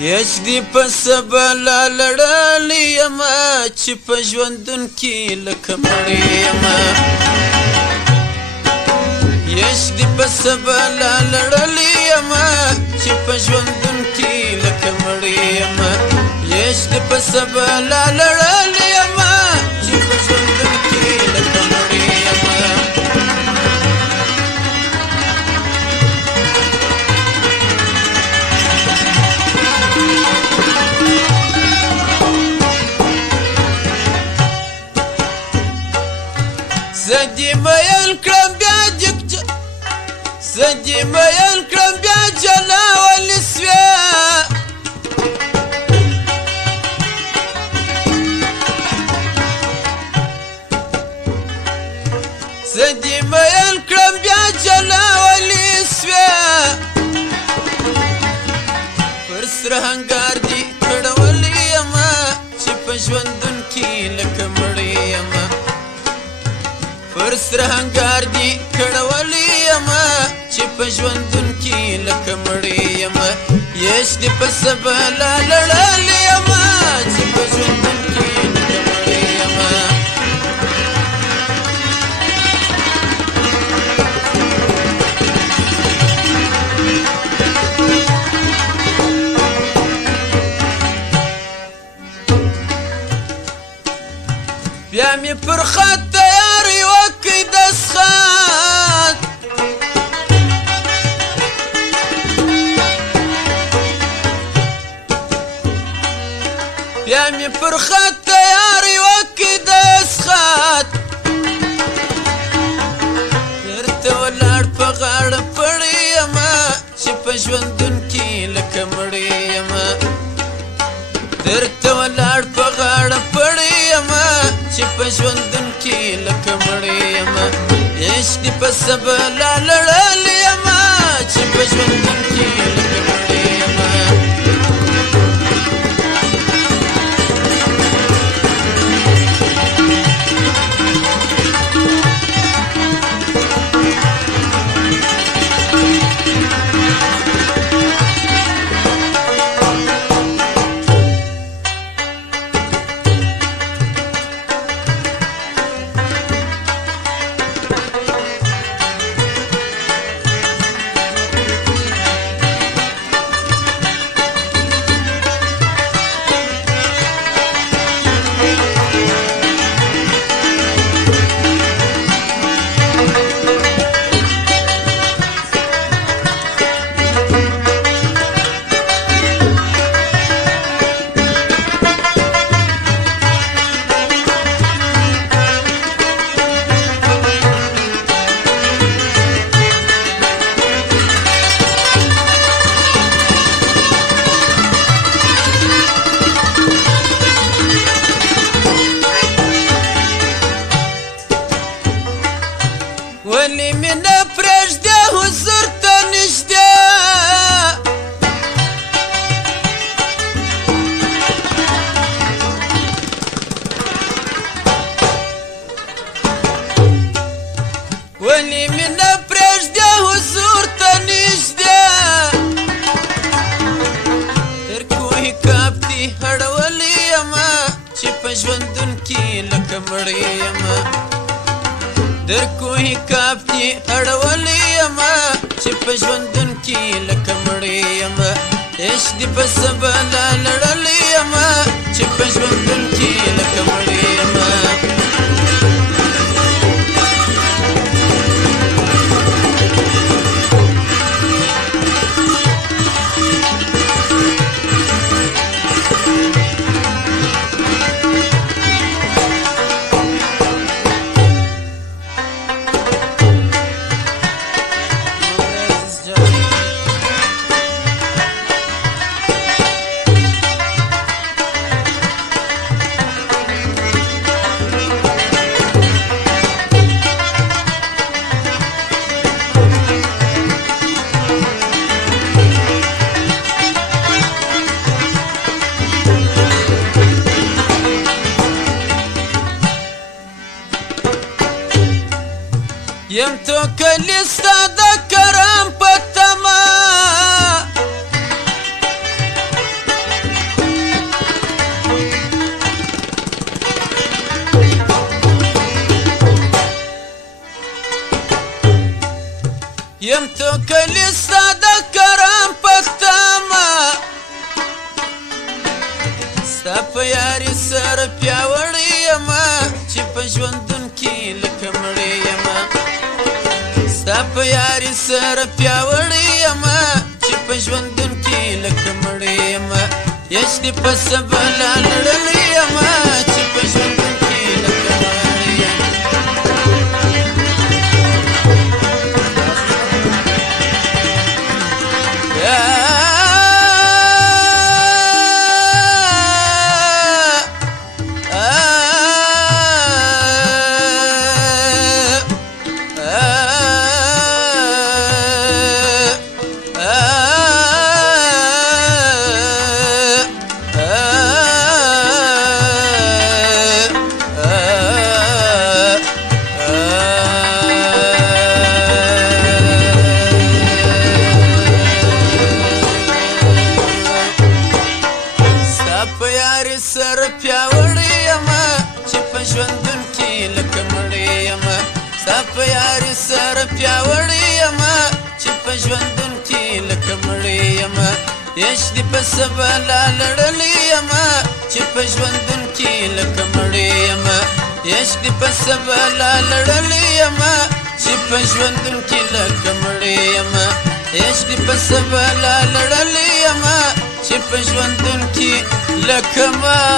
یجدی پس بلا لړلی یما چې په ژوندون کې لکه مړی یما یجدی پس بلا لړلی یما چې په ژوندون کې لکه مړی یما یجدی پس بلا لړلی یما چې په ژوندون کې لکه مړی یما زدی میل کړم بیا زدی میل کړم بیا جلا ولسویا زدی میل کړم بیا جلا ولسویا پر سره هنګار دی کړولې یما چې په ژوندون کې لکه مړی یما پر سره هنګار دی کړولې یما چې په ژوندون کې لکه مړی یما یش دې په سبلا لړلې یما چې په ژوندون کې لکه مړی یما بیا مې پر خط تیاری وکړ دستخط بیا مې پر خط تیاری وکړ دستخط درته ولاړ په غاړه پړی یما چې په ژوندون کې لکه مړی یما درته ولاړ په غاړه پړی یما چې په ژوندون کې لکه مړی یما عشق دې په سبلا لړلې یما چې په ژوندون کې لکه مړی یما ولی می نه پرېږدې حضور ته نږدې ولی می نه پرېږدې حضور ته نږدې تر کوهي کاپ دې هړولی یما چې په ژوندون کې لکه مړی یما در کوهي کاپ دې اړولې یما چې په ژوندون کې لکه مړی یما عشق دې په سبلا لړلې یما چې په ژوندون کې لکه مړی یما یم توکلی ستا د کرم په تمه یم توکلی ستا د کرم په تمه ستا په یاري سره پیاوړی یمه چې په ژوندون کې لکه مړی یمه ستا په یاري سره پیاوړی یمه چې په ژوندون کې لکه مړی یمه یش دې په سبله لړلی یمه چې په ژوندون کې لکه مړی یمه سر پیاوړی یمه چې په ژوندون کې لکه مړی یمه ستا په یاري سره پیاوړی یمه چې په ژوندون کې لکه مړی یمه یش دې په سبله لړلی یمه چې په ژوندون کې لکه مړی یمه یش دې په سبله لړلی یمه چې په ژوندون کې لکه مړی یمه یش دې په سبله لړلی یمه چې په ژوندون کې لکه مړی